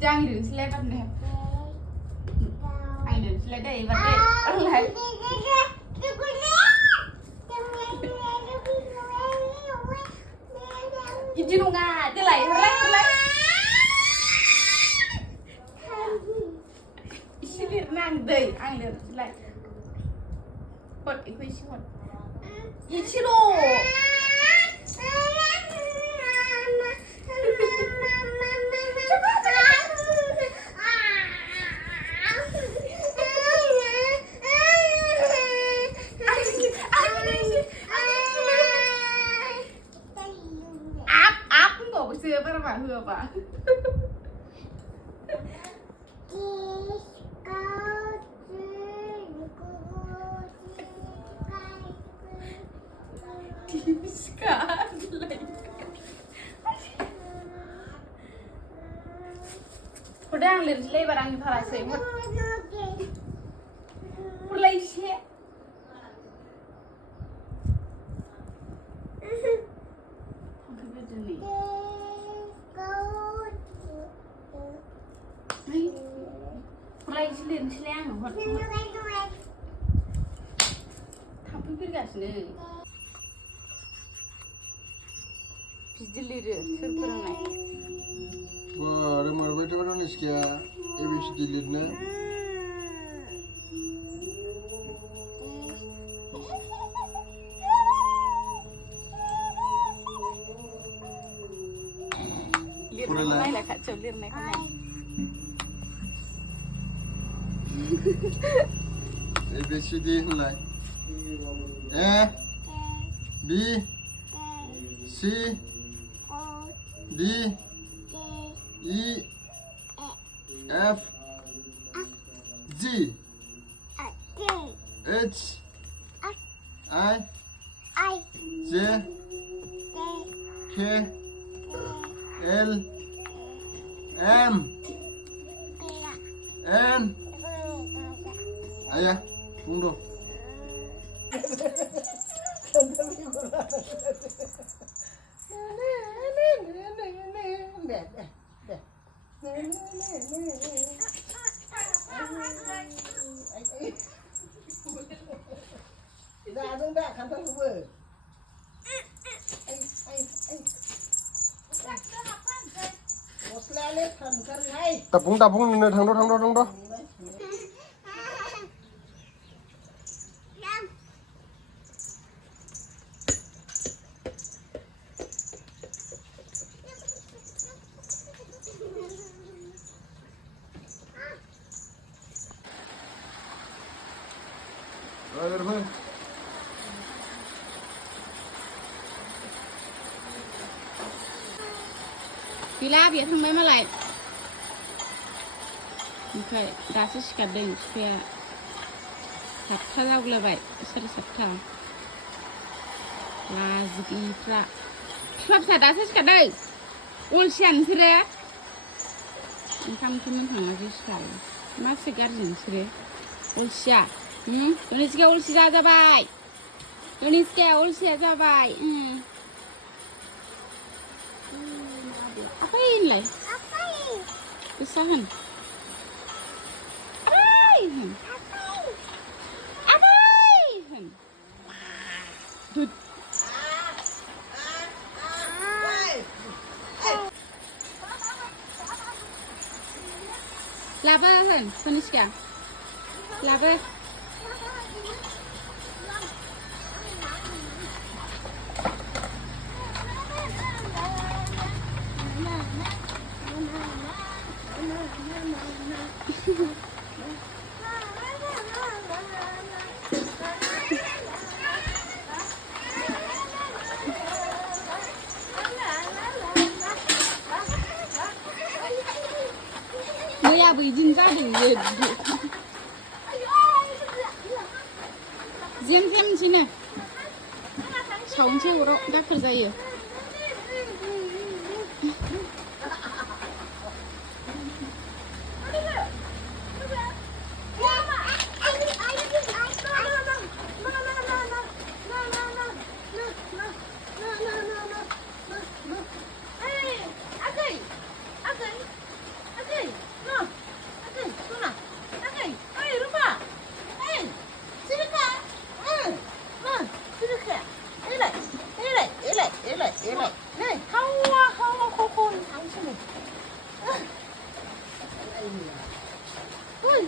Trang đừng slay bắt đẹp. Anh đừng slay đây bắt đẹp. Lại. Jwngha, đi lại lấy. Lirnw đây, anh Lirnw lại. Bật cái quay short. Ichiro. Xưa bắt bà hừa bà. Cô đang lên lấy bà đang thả lại mất. Cô lấy xe. Porainw Lirnw hot. Tampil bergasini. Bizdileri so'z ko'raman. Wah, remar baita Dhaniskaya ABCD Lirnw. Lirnw lah kak Lirnw kan. ABCD lại A B C D E F G H I J K L M N Ayah, tunggu. Tapung ini thang đó. Rồi. Bila biar sampai malai. Oke, dasar sekadang supaya sabta lau lebai, sabta. Lazgi pra. Sabta dasar sekadang. Ulsian sire. Income tu memang harus sekali. Masih garden sire. Ulsia. Dhaniskaya ulsia aja bay. Dhaniskaya ulsia aja bay. Apa ini lah? Apa ini? Kesahan. Apa ini? Dud. Laba kan, Dhaniskaya. Laba. Ya begini saja. Zem sini. Saungsi orang dah kerja ya. này không khôn ăn chứ này ui